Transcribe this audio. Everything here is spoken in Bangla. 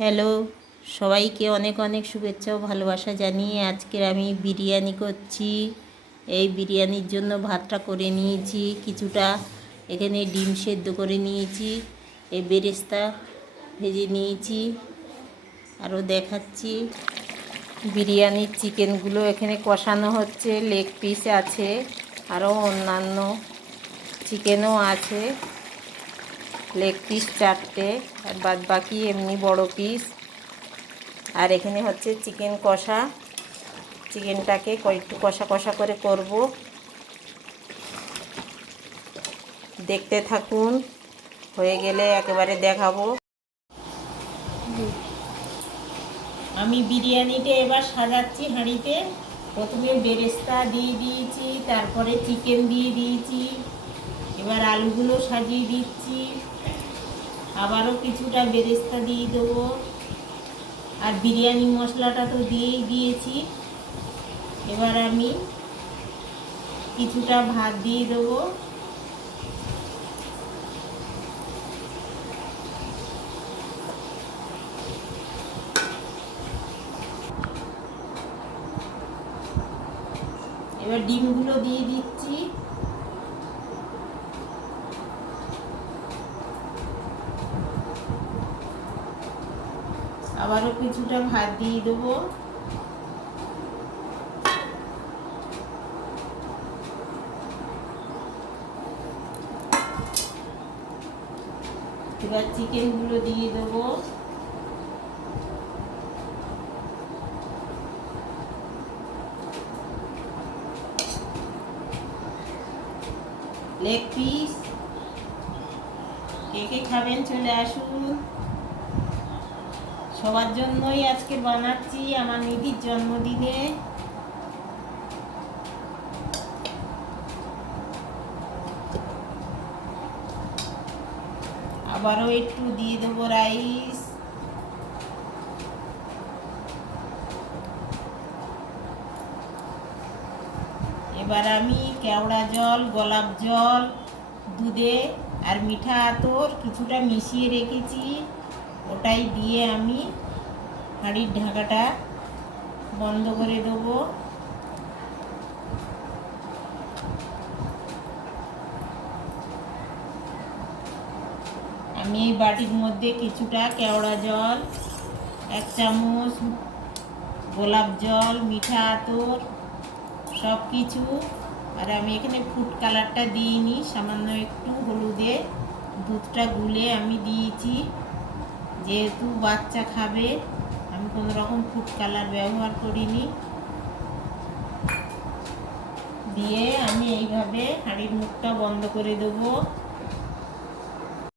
হ্যালো, সবাইকে অনেক অনেক শুভেচ্ছা ও ভালোবাসা জানিয়ে আজকের আমি বিরিয়ানি করছি। এই বিরিয়ানির জন্য ভাতটা করে নিয়েছি, কিছুটা এখানে ডিম সেদ্ধ করে নিয়েছি এই বেরেস্তা ভেজে নিয়েছি, আরও দেখাচ্ছি। বিরিয়ানির চিকেনগুলো এখানে কষানো হচ্ছে, লেগ পিস আছে, আরও অন্যান্য চিকেনও আছে। লেগ পিস চারটে, আর বাদ বাকি এমনি বড় পিস। আর এখানে হচ্ছে চিকেন কষা। চিকেনটাকে কয়েকটু কষা কষা করে করব। দেখতে থাকুন, হয়ে গেলে একেবারে দেখাবো। আমি বিরিয়ানিটা এবার সাজাচ্ছি হাঁড়িতে। প্রথমে বেরেস্তা দিয়ে দিয়েছি, তারপরে চিকেন দিয়ে দিয়েছি। এবার আলুগুলো সাজিয়ে দিচ্ছি। আবারও কিছুটা বেরেস্তা দিয়ে দেবো। আর বিরিয়ানি মশলাটা তো দিয়েই দিয়েছি। এবার আমি কিছুটা ভাত দিয়ে দেবো। এবার ডিমগুলো দিয়ে দিচ্ছি। আবারও কিছুটা ভাত দিয়ে দেবো। এবার চিকেনগুলো দিয়ে দেবো। লেগ পিস কে কে খাবেন চলে আসুন। সবার জন্যই আজকে বানাচ্ছি আমার নিধির জন্মদিনে। আবারও একটু দিয়ে দেবো রাইস। এবার আমি কেওড়া জল, গোলাপ জল, দুধে আর মিঠা আতর কিছুটা মিশিয়ে রেখেছি। ওটাই দিয়ে আমি হাঁড়ির ঢাকাটা বন্ধ করে দেবো। আমি এই বাটির মধ্যে কিছুটা কেওড়া জল, এক চামচ গোলাপ জল, মিঠা আতর সব কিছু আর আমি এখানে ফুড কালারটা দিইনি, সামান্য একটু হলুদে দুধটা গুলে আমি দিয়েছি। যেহেতু বাচ্চা খাবে, আমি কোনো রকম ফুড কালার ব্যবহার করিনি। দিয়ে আমি এইভাবে হাঁড়ির মুখটা বন্ধ করে দেবো।